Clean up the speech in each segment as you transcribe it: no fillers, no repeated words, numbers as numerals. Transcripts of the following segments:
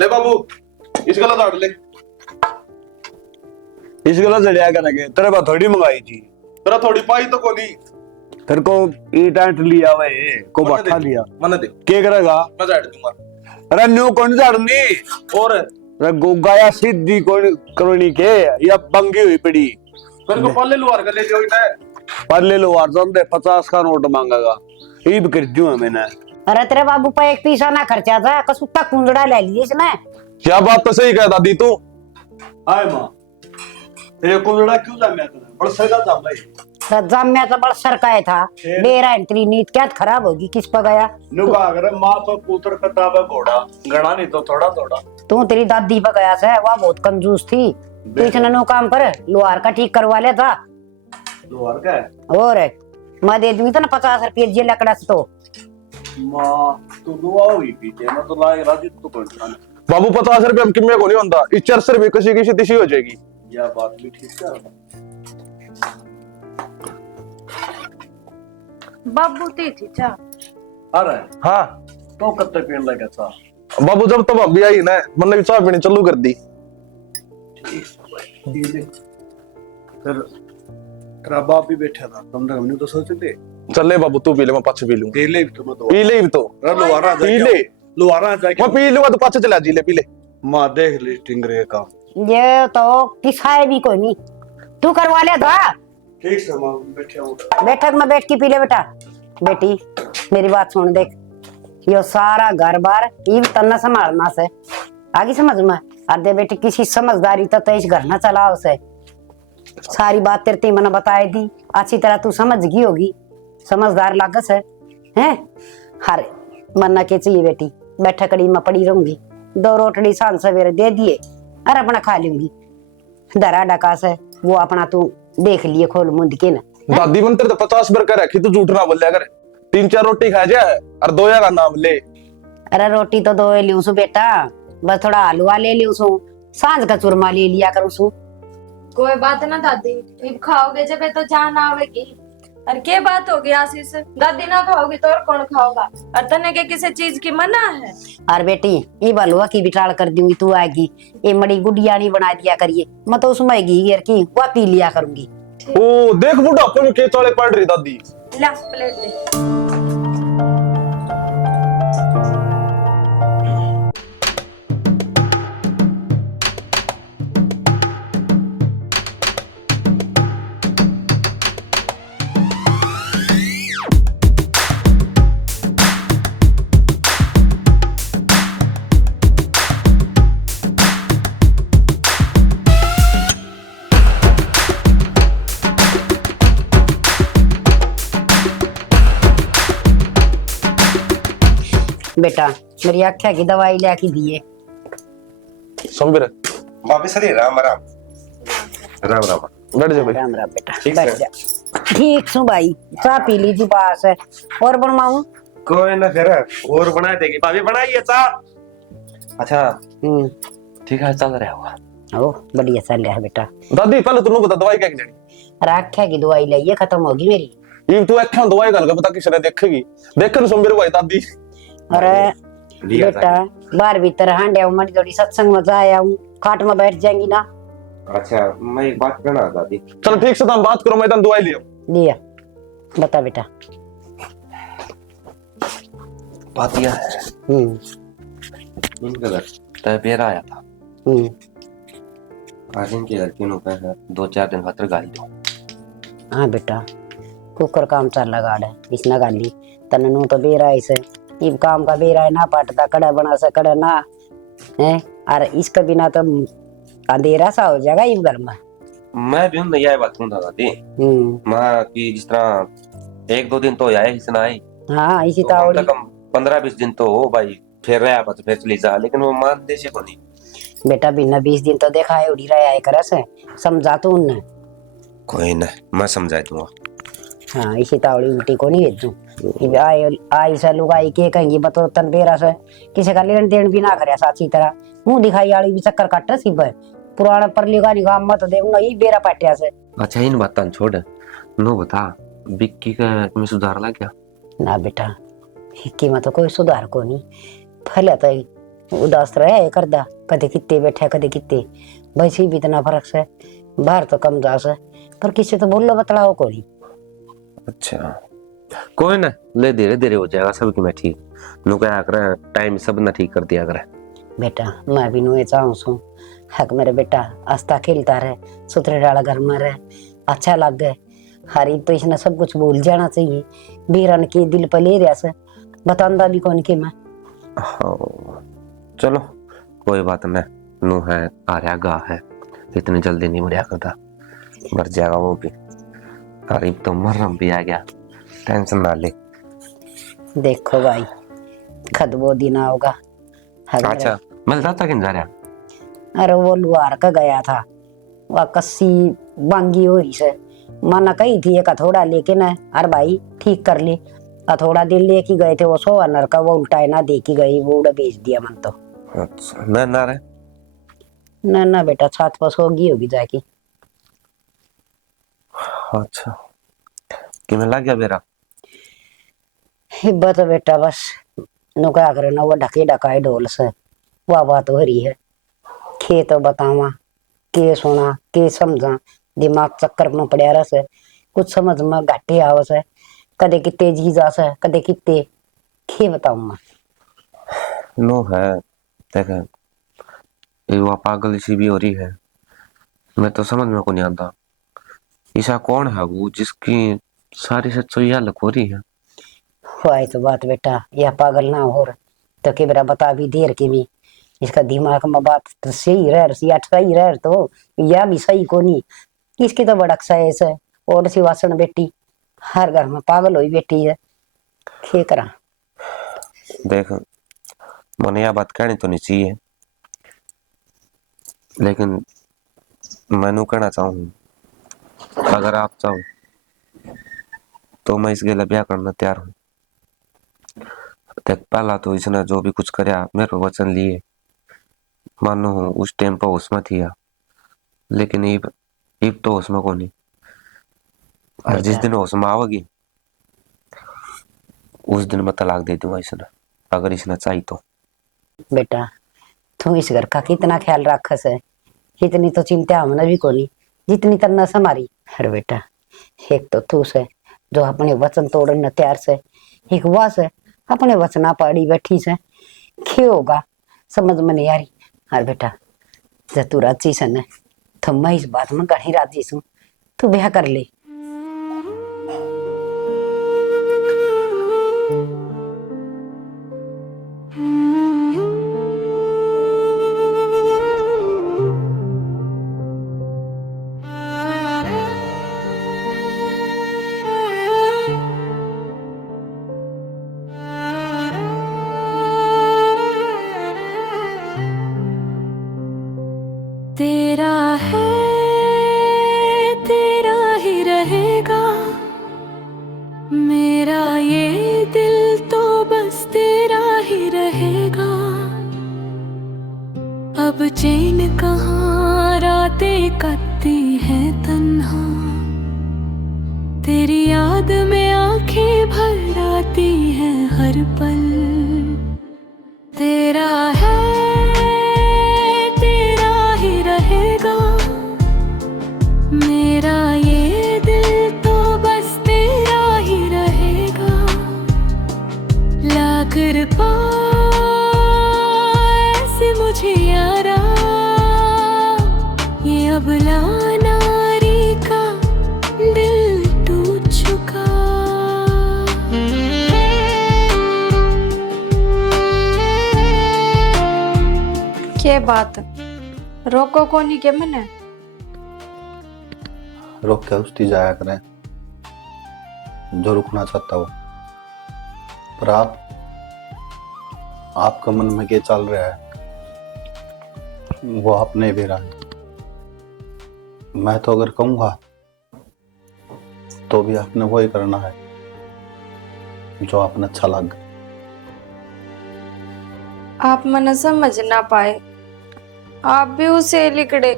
ले बाबू इस गला काट ले। इस गला जड़िया करेंगे तेरे पास थोड़ी मंगाई थी। तेरा थोड़ी पाई तो कोनी। तेरे को ईट आंट लिया वे को बट्ठा लिया मना दे क्या करेगा। मैं झाड़ दूंगा। अरे न्यू कौन झाड़नी और अरे गोगाया सीधी कौन करोनी के या बंगी हुई पड़ी। मेरे को पल्ले लुहार का ले जाओ ना। पल्ले लो वार 50 का नोट मांगेगा ईब कर दूं मैंने। अरे तेरे बाबू पर एक पैसा ना खर्चा था कसुत्ता कुंजड़ा ले लिए इसने। क्या बात तो सही कह दादी तू। हाय मां तेरे कुंजड़ा क्यों जाम्या तूने बड़ सगा जाम्या जम्या तो बड़ सरकाए था बेरा एंट्री नीत क्या खराब होगी किस पर गया। नुका अगर मां तो पुत्र कताब घोड़ा गणा नहीं तो थोड़ा थोड़ा। तू तेरी दादी पर गया से वह बहुत कंजूस थी तू इतना नो काम कर लोहार का ठीक करवा ले था। लोहार का है और मैं दे दूंगी तो ना 50 रुपये जे लकड़ा से तो। मां तू दुआ हुई पीते मैं तो लाए राजी तू कौन सा बाबू 50 रुपए हम किम्मे को नहीं होता इस 400 रुपए किसी किसी दिशी हो जाएगी। या बात भी ठीक है। बाबू ती थी चा। अरे हाँ तो कत्ते पीन लगा सा बाबू जब तब अभी आई ना मतलब की चाय पीनी चालू कर दी। फिर तेरा बाप भी बैठा था तुमने हमने तो सोच ले चल ले बाबू तू पी ले मैं पाछे पी लूं। पी ले तो मैं तो पी ले तो लोहारा पी ले लोहारा जाके मैं पी लूंगा तो पाछे चला जी ले पी ले। मां देख ली टिंगरे का ये तो किसाए भी कोई नहीं तू करवा ले था। ठीक से मां बैठे हूं बैठक में बैठ के पी ले बेटा। बेटी मेरी बात सुन देख यो सारा घर बार ये तन्ना संभालना से आगे समझ में आधे बेटी किसी समझदारी तो इस घर ना चलाओ से सारी बात तेरे ती मैंने बताई दी अच्छी तरह तू समझ गई होगी समझदार लागस है हैं। हरे मरना के चाहिए बेटी बैठक कड़ी में पड़ी रहूंगी 2 रोटड़ी सांझ सवेरे दे दिए और अपना खा लूंगी दरा डका से वो अपना तू देख लिए खोल मुंद के ना। दादी मंत्र तो 50 बर कर रखी तू झूठ ना बोलिया कर 3-4 रोटी खा जा और 2 का नाम ले। अरे रोटी तो 2 लियो सु बेटा बस थोड़ा हलवा ले लियो सु सांझ का चूरमा ले लिया करूं सु। कोई बात ना दादी इब खाओगे जब तो जान आवेगी। और के बात होगी आशीष दादी ना खाओगी तो और कौन खाओगा। और तने के किसी चीज की मना है। और बेटी ये हलवा की बिटाड़ कर दूंगी तू आएगी ये मड़ी गुडिया नहीं बना दिया करिए मैं तो उसमें घेर की वह पी लिया करूंगी। ओ देख बुढ़ापे में के चाले पड़ रही दादी। ला प्लेट दे। बेटा मेरी आख्या की दवाई लेके दिए संबिर वापस अरे राम राम राम राम बैठ जा भाई। राम राम बेटा ठीक बैठ है। जा। ठीक सु भाई चाय पी लीजिए पास है और बनवाऊं। कोई ना फिर और बना देगी भाभी बनाइए चा। अच्छा ठीक है चल रहा होगा। ओ बढ़िया चल रहा है बेटा। दादी पहले तुमने बता दवाई क्या की लेनी। आख्या की दवाई लाइए खत्म होगी मेरी। ये तू एक दवाई गल बता किसने देखेगी देखन संबिर भाई दादी। अरे लिया बेटा बाहर भीतर हांडे मड़ी थोड़ी सत्संग में आया हूँ खाट में बैठ जाएंगी ना। अच्छा मैं एक बात करना दादी। चल ठीक से तुम बात करो मैं तुम दवाई लियो। लिया बता बेटा। बात यह है इनका घर तबेरा आया था। आज इनकी लड़की नु कहा 2-4 दिन खातर गाली दो। हाँ बेटा कुकर काम चल लगा है इसना गाली तननु तो बेरा इसे इब काम का बेरा है ना पाटता कड़ा बना से कड़ा ना है और इसके बिना तो अंधेरा सा हो जाएगा इब घर में। मैं भी उन यही बात कहूं दादी मां की जिस तरह 1-2 दिन तो आए इसना आई हाँ इसी तो कम तावड़ी से कम 15-20 दिन तो हो भाई फिर रहा तो फिर चली जा लेकिन वो मान दे से को नहीं। बेटा बिना 20 दिन तो देखा है उड़ी रहा है करे से समझा तो उन्हें। कोई ना मैं समझा दूंगा। हाँ इसी तावड़ी उल्टी को नहीं भेजू आई से लुगाई के कहेंगी बतो तन बेरा से किसी का लेन देन भी ना करे साची तरह मुंह दिखाई वाली भी चक्कर काट रही है पुराना पर लिगा निगाम मत देऊंगा ये बेरा पाटिया से। अच्छा इन बात छोड़ नो बता बिक्की का तुम्हें सुधार लग गया। ना बेटा हिक्की में तो कोई सुधार को नहीं पहले तो उदास रहे करदा कदे कित्ते बैठे कदे कित्ते वैसे भी इतना फर्क से बाहर तो कम जा से पर किसी तो बोलो बतलाओ कोई। अच्छा कोई ना, ले धीरे धीरे हो जाएगा सब की मैं ठीक नु क्या करे, टाइम सब ना ठीक कर दिया करे। बेटा मैं भी नुए चाहूँ सू हक मेरे बेटा आस्था खेलता रहे सुथरे डाला घर में रहे अच्छा लग गए। हरी तो इसने सब कुछ भूल जाना चाहिए, बीरन के दिल पर ले रहा से बतांदा भी कौन के मैं। हाँ चलो कोई बात नहीं, नु है आ रहा गा है, इतनी जल्दी नहीं मरिया करता, मर जाएगा वो भी। अरे तो मरम भी आ गया, टेंशन ना ले। देखो भाई खद वो दिन आओगा। अच्छा मिलता था किन जा रहा? अरे वो लुहार का गया था, वह कस्सी बांगी हो रही से माना कही थी एक हथौड़ा लेके ना अरे भाई ठीक कर ले। हथौड़ा दिन लेके गए थे वो 100 अनर का, वो उल्टा ना दे के गई, वो उड़ा बेच दिया मन तो। अच्छा ना रे ना बेटा छात पास होगी जाके। अच्छा कि मैं लग गया मेरा हिब्बत बेटा बस नुका करे ना वो ढके ढकाए ढोल से वह बात हो रही है। खे तो बतावा के सुना के समझा, दिमाग चक्कर में पड़ा रहा से कुछ समझ में घाटे आव से, कदे कितने जी जा से कदे कितने खे बताऊं मैं। नो है देख युवा पागल सी भी हो रही है, मैं तो समझ में को नहीं आता ऐसा कौन है वो जिसकी सारी सच्चाई अलग हो रही है। हुआ तो बात बेटा यह पागल ना हो तो के बेरा बता भी देर के भी इसका दिमाग में बात तो सही रह सही रह तो यह भी सही को नहीं, इसकी तो बड़क सा ऐसा और सी वासन बेटी हर घर में पागल हुई बेटी है खे करा। देख मैंने यह बात कहनी तो नहीं चाहिए, लेकिन मैनू कहना चाहूँ अगर आप चाहो तो मैं इस गेला ब्याह करना तैयार हूँ। देख पहला तो इसने जो भी कुछ करया मेरे को वचन लिए, मानो उस टाइम पर उसमें थी, लेकिन इब तो उसमें को नहीं, और जिस दिन उसमें आवेगी उस दिन मैं तलाक दे दूंगा इसने, अगर इसने चाहिए तो। बेटा तू इस घर का कितना ख्याल रखस है, इतनी तो चिंता हमने भी कोनी जितनी तन्नस हमारी। अरे बेटा एक तो तू से जो अपने वचन तोड़ने तैयार से, एक वह से अपने वचना पाड़ी बैठी से क्यों होगा समझ में नहीं आ रही। अरे बेटा जब तू राजी से न तो मैं इस बात में कहीं राजी हूँ, तू ब्याह कर ले। तेरा है तेरा ही रहेगा, मेरा ये दिल तो बस तेरा ही रहेगा। अब चैन कहाँ रातें कटती है तन्हा, तेरी याद में आंखें भर आती है हर पल। तेरा है मेरा ये दिल तो बस तेरा ही रहेगा। लाकर पास मुझे यारा ये अबला नारी का दिल टूट चुका। क्या बात रोको कोनी के मने रोक के उसकी जाया करें जो रुकना चाहता हो, पर आपका मन में क्या चल रहा है वो आप नहीं भी रहा है। मैं तो अगर कहूँगा तो भी आपने वही करना है जो आपने अच्छा लग। आप मने समझ ना पाए, आप भी उसे लिखड़े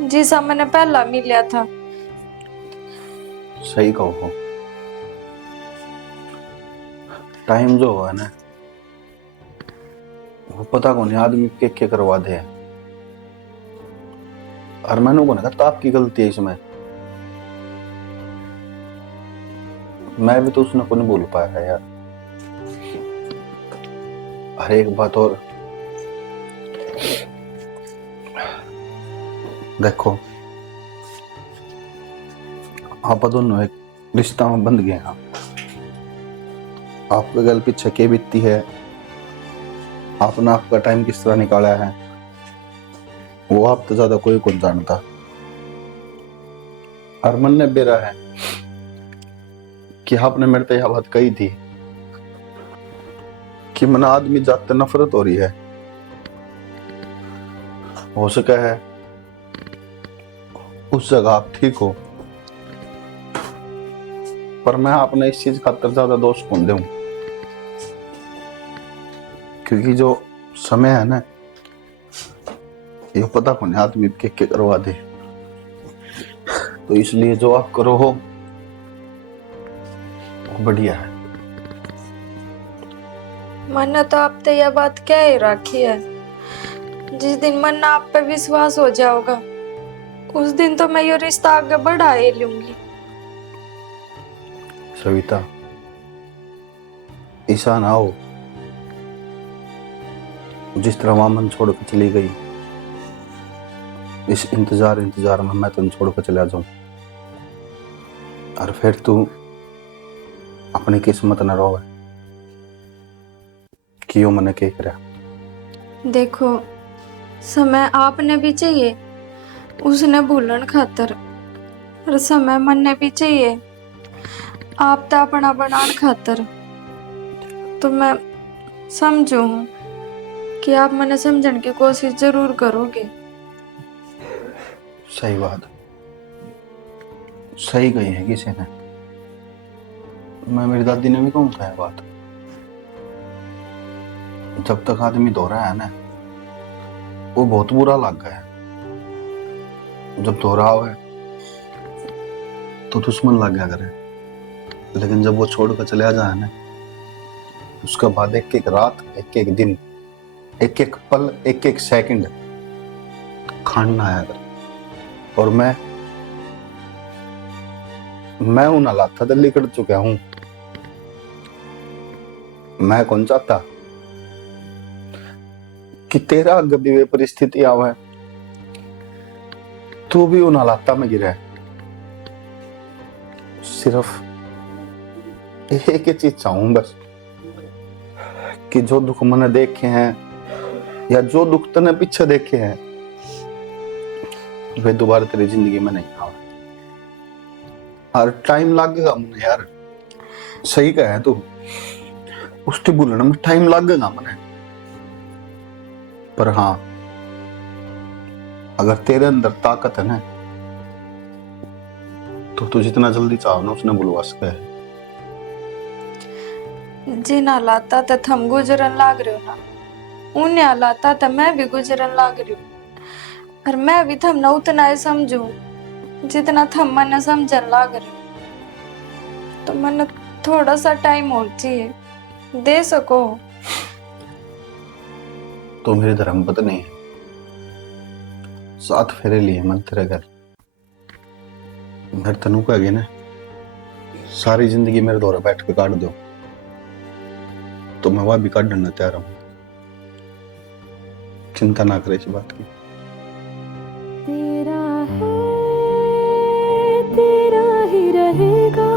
जिसा मैंने पहला मिला था। सही कहो, टाइम जो है ना वो पता कौन आदमी के करवा दे। और मैंने को कहता आपकी गलती है इसमें, मैं भी तो उसने को नहीं बोल पाया है यार। हर एक बात और देखो, आप दोनों एक रिश्ता में बंध गए हैं। आपके गल पीछे के बीतती है, आपने आपका टाइम किस तरह निकाला है, वो आप तो ज्यादा कोई कौन जानता। और मन ने बेरा है कि आपने मेरे से यह बात कही थी कि मन आदमी जात नफरत हो रही है। हो सका है उस जगह आप ठीक हो, पर मैं आपने इस चीज खातर ज्यादा दोष कौन दूं, क्योंकि जो समय है ना, ये पता कौन आदमी के करवा दे। तो इसलिए जो आप करो हो वो बढ़िया है। मैंने तो आप तो यह बात कह ही रखी है, जिस दिन मन आप पे विश्वास हो जाओगा उस दिन तो मैं ये रिश्ता आगे बढ़ा ही लूंगी। सविता, ऐसा ना हो जिस तरह वहां मन छोड़ के चली गई, इस इंतजार में मैं तुम छोड़ कर चला जाऊं और फिर तू अपनी किस्मत न रोवे कि यो मने के करा। देखो, समय आपने भी चाहिए उसने भूलन खातर, और समय मन ने भी चाहिए आप तो अपना बनान खातर। तो मैं समझू हूँ कि आप मने समझने की कोशिश जरूर करोगे। सही बात, सही कही है किसी ने। मैं मेरी दादी ने भी कहूँ था ये बात, जब तक आदमी धो रहा है ना, वो बहुत बुरा लग गया है। जब धो रहा है तो दुश्मन लग गया करे, लेकिन जब वो छोड़ कर चले जाए ना, उसके बाद एक एक रात, एक एक दिन, एक एक पल, एक एक सेकंड खाना आया करे। और मैं उन हालात से निकल चुका हूं। मैं कौन चाहता कि तेरा कभी वे परिस्थिति आवे तू भी उन हालात में गिरे। सिर्फ एक ही चीज चाहूं बस, कि जो दुख मैंने देखे हैं या जो दुख तने पीछे देखे हैं, वे दोबारा तेरी जिंदगी में नहीं आवे। और टाइम लगेगा मुझे यार, सही कहे तू, उसके भूलने में टाइम लगेगा मुझे। पर हाँ, अगर तेरे अंदर ताकत है ना, तो तू जितना जल्दी चाहो ना उसने बुलवा सके है। जिन हालात तो थम गुजरन लाग रहे हो ना, उन हालात तो मैं भी गुजरन लाग रही हूँ। और मैं भी थम न उतना ही समझू जितना थम मन समझन लाग रही हूँ। तो मन थोड़ा सा टाइम और चाहिए, दे सको। तो मेरी धर्मपत्नी है, 7 फेरे लिए मन तेरे घर। मेरे तनु कह गए ना, सारी जिंदगी मेरे दौरे बैठ के काट दो, तो मैं वह भी काटना तैयार हूं। चिंता ना करे इस बात की। तेरा है, तेरा ही रहेगा,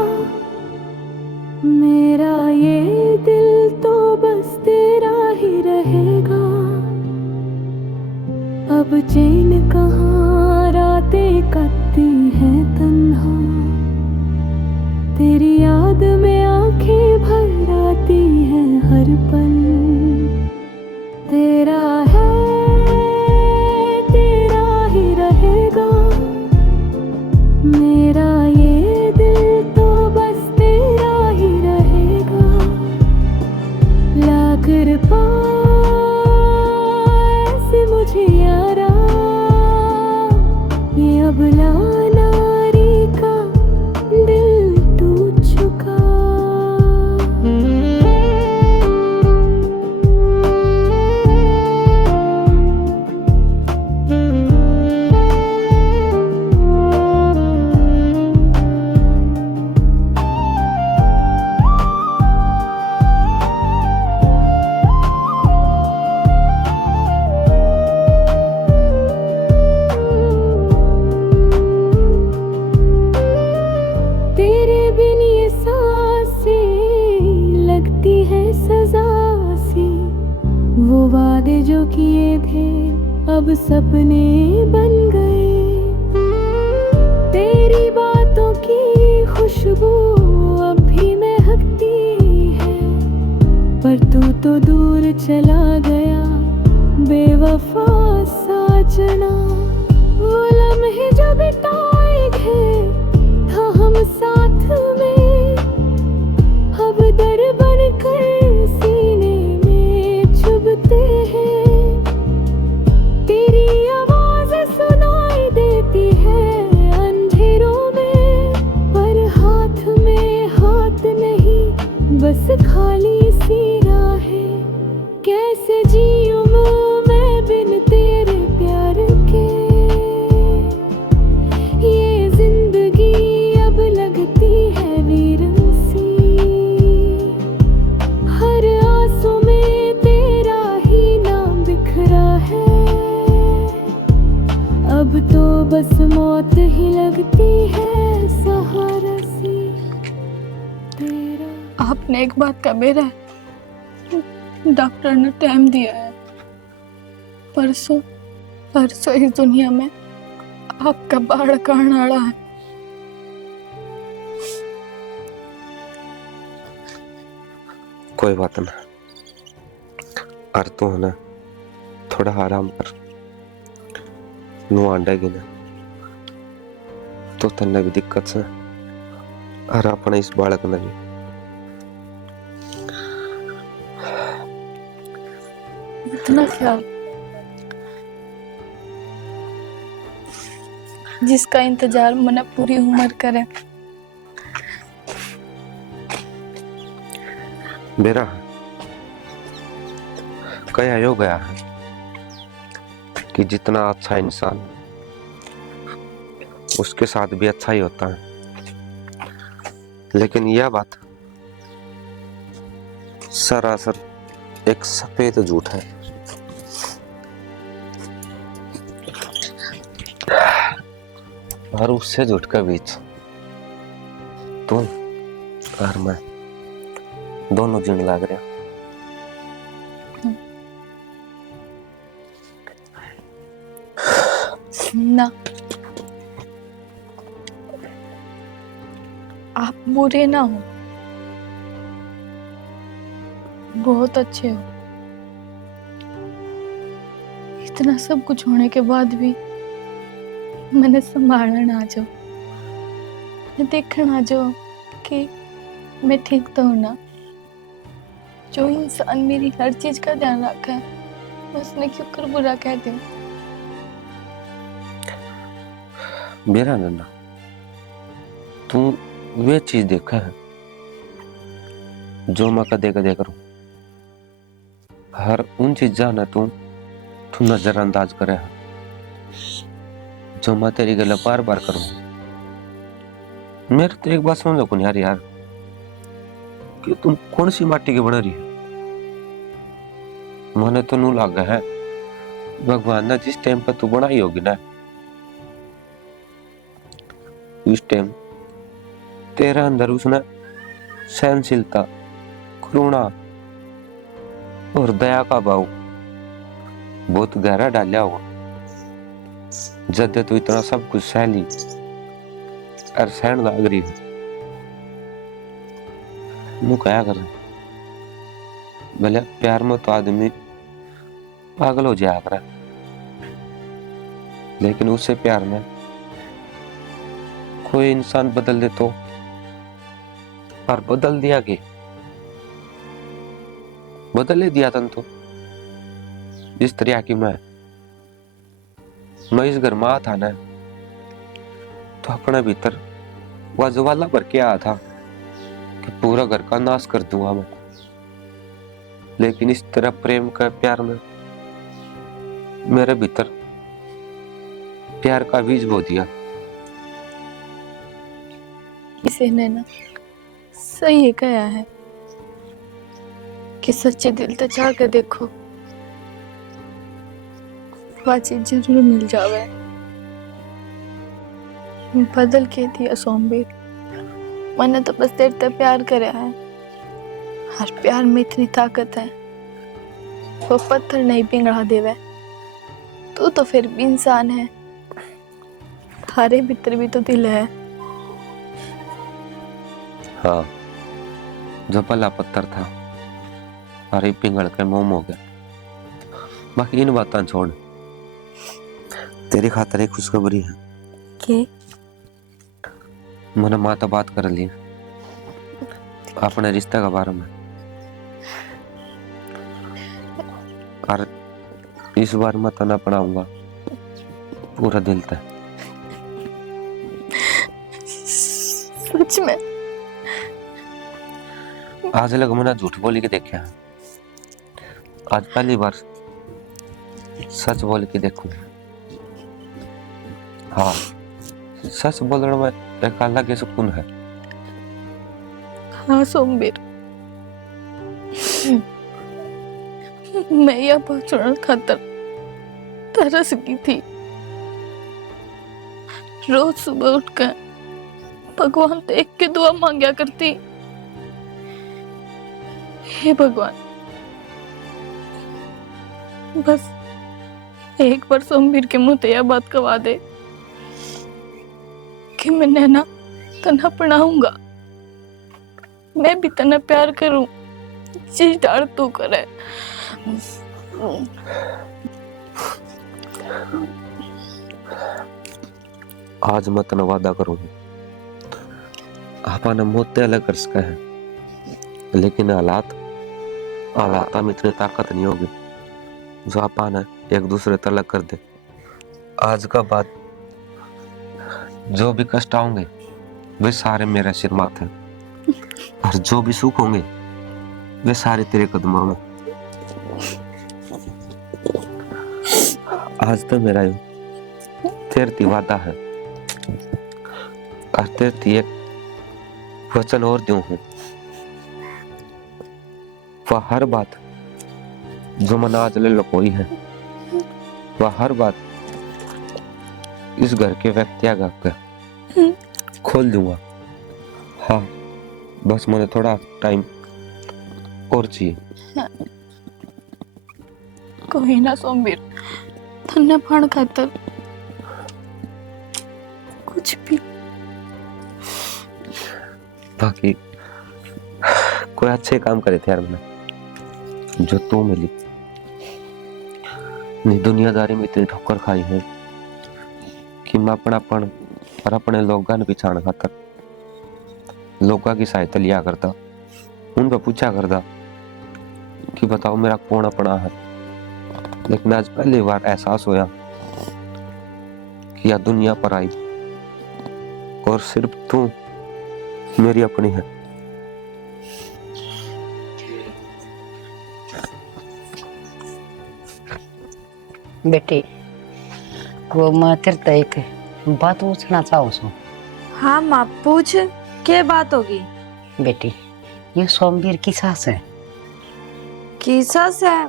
मेरा ये दिल तो बस तेरा ही रहेगा। अब चैन कहाँ, रातें कटती हैं तन्हा, तेरी याद में आंखें भर आती हैं हर पल। तेरा है, तेरा ही रहेगा, मेरा ये दिल तो बस तेरा ही रहेगा। लाकर पास मुझे यारा, ये अबला नारी का दिल टूट चुका। जो किए थे अब सपने बन गए। तेरी बातों की खुशबू अब भी महकती है, पर तू तो दूर चला गया बेवफा साजना। वो लम्हे जो बिताए थे था हम साथ में, अब दर बन कर सीने में चुभते हैं। तेरी आवाज सुनाई देती है अंधेरों में, पर हाथ में हाथ नहीं बस खाली सी राहें। कैसे जीऊं मैं बिन तेरे प्यार के, ये जिंदगी अब लगती है वीरन सी। हर आंसू में तेरा ही नाम बिखरा है, अब तो बस मौत ही लगती है सहारा सी तेरा। आपने एक बात का मेरा डॉक्टर ने टाइम दिया है, परसों परसों इस दुनिया में आपका बाढ़ करनाड़ा है। कोई बात ना, और तू है ना थोड़ा आराम कर, नु आंडेगी ना तो तन्ने भी दिक्कत से, और अपने इस बालक ने भी। इतना ख्याल जिसका इंतजार मैंने पूरी उम्र करे। मेरा कया हो गया है कि जितना अच्छा इंसान उसके साथ भी अच्छा ही होता है, लेकिन यह बात सरासर एक सफेद झूठ है। और उससे झूठ के बीच तुम और मैं दोनों जीने लग रहे हैं। ना, आप बुरे ना हो, बहुत अच्छे हो। इतना सब कुछ होने के बाद भी मैंने संभालना जो, देखना जो कि मैं ठीक तो हूं ना। जो इंसान मेरी हर चीज का ध्यान रखा है, मैं उसने क्यों कर बुरा कहती हूँ। मेरा नन्ना, तू वे चीज देखा है जो मैं कदे कदे करूं, हर उन चीजा ने तू नजरअंदाज करे है जो मैं तेरी गल बार बार करूं। मेरे तो एक बात समझ लो यार कि तुम कौन सी माटी की बन रही है। मैंने तो नू लगा है भगवान ने जिस टाइम पर तू बनाई होगी ना, उस टाइम तेरा अंदर उसने सहनशीलता, करुणा और दया का भाव बहुत गहरा डाला होगा। जब तू इतना सब कुछ सह ली और सहन लाग रही है, नु क्या कर भले प्यार में तो आदमी पागल हो जाया कर, लेकिन उससे प्यार में कोई इंसान बदल दे तो, और बदल दिया कि बदल ही दिया तन तो। इस तरह की मैं इस घर में था ना, तो अपने भीतर वह ज्वाला भर के आया था कि पूरा घर का नाश कर दूंगा मैं। लेकिन इस तरह प्रेम का प्यार में मेरे भीतर प्यार का बीज बो दिया। किसी ने ना सही कहा है कि सच्चे दिल तो चाह के देखो, वह चीज जरूर मिल जावे। बदल के दिया सोमबीर, मैंने तो बस तेरे ते प्यार करे है, हर प्यार में इतनी ताकत है वो पत्थर नहीं पिघला देवे। तू तो फिर भी इंसान है, थारे भीतर भी तो दिल है। हाँ, जो पहला पत्थर था अरे पिघल के मोम हो गया। बाकी इन बातें छोड़, तेरी खातर एक खुशखबरी है। के मैंने माता बात कर ली अपने रिश्ते के बारे में, और इस बार मैं तना अपनाऊंगा पूरा दिल तक। सच में? आज लग मैंने झूठ बोली के देखा, आज पहली बार सच बोल के देखूं। हाँ, सच बोलने में एक अलग ही सुकून है। हाँ सोमवीर, मैं यह पहुंचने खातर तरस गई थी। रोज सुबह उठकर भगवान से एक के दुआ मांगया करती, हे भगवान बस एक बार सोमवीर के मुंह ते यह बात कवा दे कि मैं नैना तना पढ़ाऊंगा, मैं भी तना प्यार करूं, चीज डाल तू करे। आज मैं तना वादा करूं, आपने मोते अलग कर सका है, लेकिन हालात में इतनी ताकत नहीं होगी जो आपने एक दूसरे तक अलग कर दे। आज का बाद जो भी कष्ट आएंगे वे सारे मेरे सिर माथे, और जो भी सुख होंगे वे सारे तेरे कदमों में। आज तो मेरा तेरती वादा है, और तेरती एक वचन और दूं हूं। वह हर बात जो मैंने आज ले लकोई है, वह हर बात इस घर के व्यक्ति आगे खोल दूंगा। हाँ, बस मुझे थोड़ा टाइम और चाहिए। कोई ना सोमवीर, तन्ने पण खातर कुछ भी। बाकी कोई अच्छे काम करे थे यार, मैंने जो तू मिली। नहीं, दुनियादारी में इतनी ठोकर खाई है कि मैं अपनापन और अपने लोगों ने पिछाण खातर लोगों की सहायता लिया करता, उन पर पूछा करता कि बताओ मेरा कौन अपना है। लेकिन आज पहली बार एहसास होया कि यह दुनिया पर आई और सिर्फ तू मेरी अपनी है। बेटी, वो मैं तेरे तो एक बात पूछना चाहूँ सो। हाँ माँ, पूछ, क्या बात होगी? बेटी, ये सोमवीर की सास है। की सास है?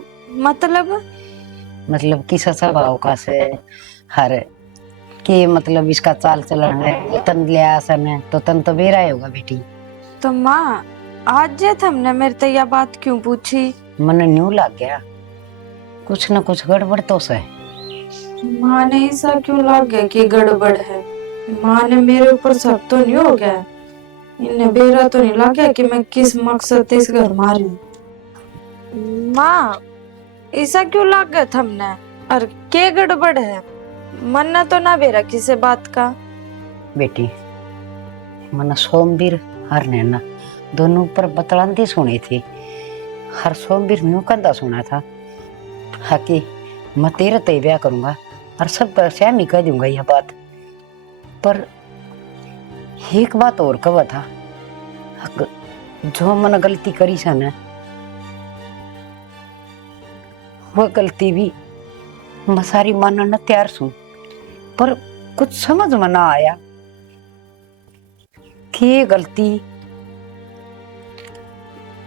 मतलब किसा स्वभाव का से हर के मतलब इसका चाल चलन है, तन लिया आसन है, तो तन तो बेरा होगा बेटी। तो माँ, आज जे तुमने मेरे से यह बात क्यों पूछी? मन न्यू लग गया कुछ न कुछ गड़बड़ तो से। माँ ने ऐसा क्यों लग गया कि गड़बड़ है? माँ ने मेरे ऊपर शक तो नहीं हो गया? इन्हें बेरा तो नहीं लग गया कि मैं किस मकसद से इस घर मारी? माँ, ऐसा क्यों लग गया तुमने? और क्या गड़बड़ है? मन तो ना बेरा किसी बात का। बेटी, मन सोमवीर हर नैना दोनों ऊपर बतलांदी सुनी थी। हर सोमवीर न्यू कंधा सुना था कि मैं तेरे ते ब्याह करूंगा और सब सहमी कह दूंगा यह बात। पर एक बात और कहा था, जो मन गलती करी सन वो गलती भी मैं सारी मानने तैयार छू। पर कुछ समझ में ना आया कि ये गलती।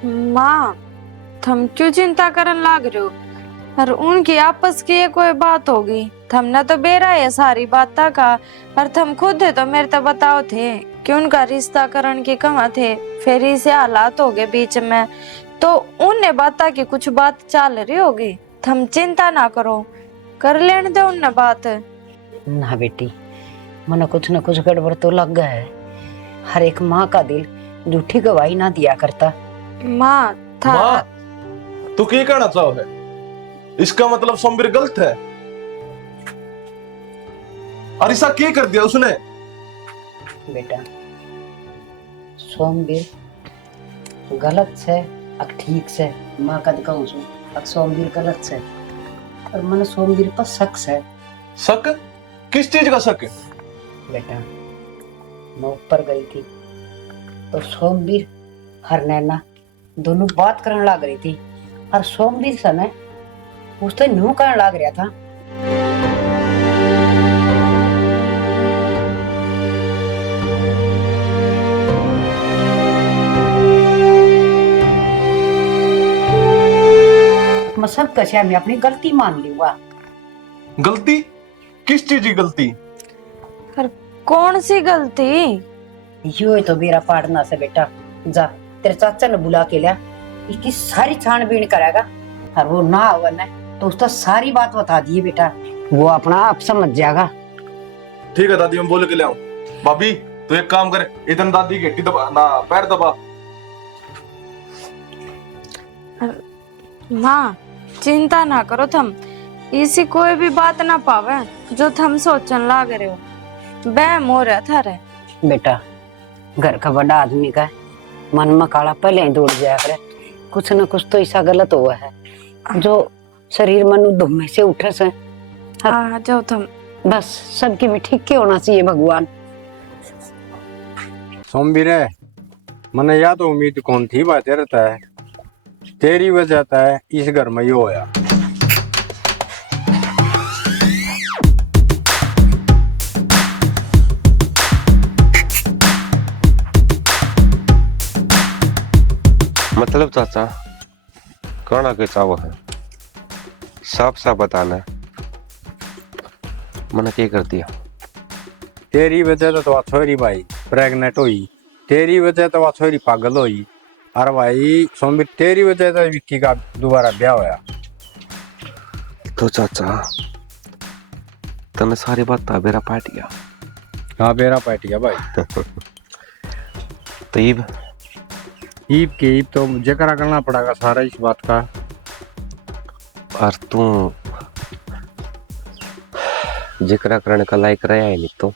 माँ, तुम क्यों चिंता करने लग रहे हो? और उनकी आपस की ये कोई बात होगी? तुमने तो बेरा है सारी बात का, और तुम खुद है तो मेरे तो बताओ थे कि उनका रिश्ता करण के कहाँ थे। फिर इसे हालात हो गए बीच में, तो उनने बात की कुछ बात चल रही होगी, थम चिंता ना करो, कर लेने दो उनने बात। ना बेटी, मने कुछ न कुछ गड़बड़ तो लग गया है। हर एक माँ का दिल झूठी गवाही ना दिया करता। माँ था माँ, तू क्या कहना चाहो है? इसका मतलब सोमवीर गलत है? और ऐसा क्या कर दिया उसने? बेटा, सोमवीर गलत से अक ठीक से माँ कद कहूँ सु अक सोमवीर गलत से, और मन सोमवीर पर शक है। शक? किस चीज का शक है? बेटा, मैं ऊपर गई थी तो सोमवीर हर नैना दोनों बात करने लग रही थी, और सोमवीर समय उससे न्यू करने लग रहा था। मैं सब कशा में अपनी गलती मान ली हुआ। गलती? किस चीज की गलती? पर कौन सी गलती? यो तो मेरा पाड़ना से बेटा, जा तेरे चाचा ने बुला के लिया, इसकी सारी छानबीन करेगा, और वो ना होगा ना तो उसको सारी बात बता दिए बेटा, वो अपना आप समझ जाएगा। ठीक है दादी, मैं बोल के ले आऊं। भाभी तू एक काम करे, इधर दादी की हड्डी दबा ना, पैर दबा। माँ चिंता ना करो थम, इसी कोई भी बात ना पावे जो थम सोचन लाग रहे हो। बहम हो रहा था रे बेटा, घर का बड़ा आदमी का मन में काला पहले ही दौड़ जाया करे, कुछ न कुछ तो ऐसा गलत हुआ है जो शरीर मन धुम्मे से उठे से। आ जाओ थम। बस सबकी भी ठीक के होना चाहिए भगवान। सोमवीर, मने या तो उम्मीद कौन थी बात रहता है, तेरी वजह है इस घर में यो होया। मतलब चाचा कहना के चाहो है, साफ साफ बताना है, मैंने क्या कर दिया? तेरी वजह तो छोरी भाई प्रेग्नेंट हुई, तेरी वजह तो छोरी पागल हुई, और भाई सोमवीर तेरी वजह तो विक्की का दोबारा ब्याह होया। तो चाचा तने सारी बात ताबेरा पाट गया। हाँ बेरा पाट गया भाई। तो ईब ईब तो जकरा करना पड़ेगा सारा इस बात का। और तू जिक्र करने का लायक रहा है नहीं तो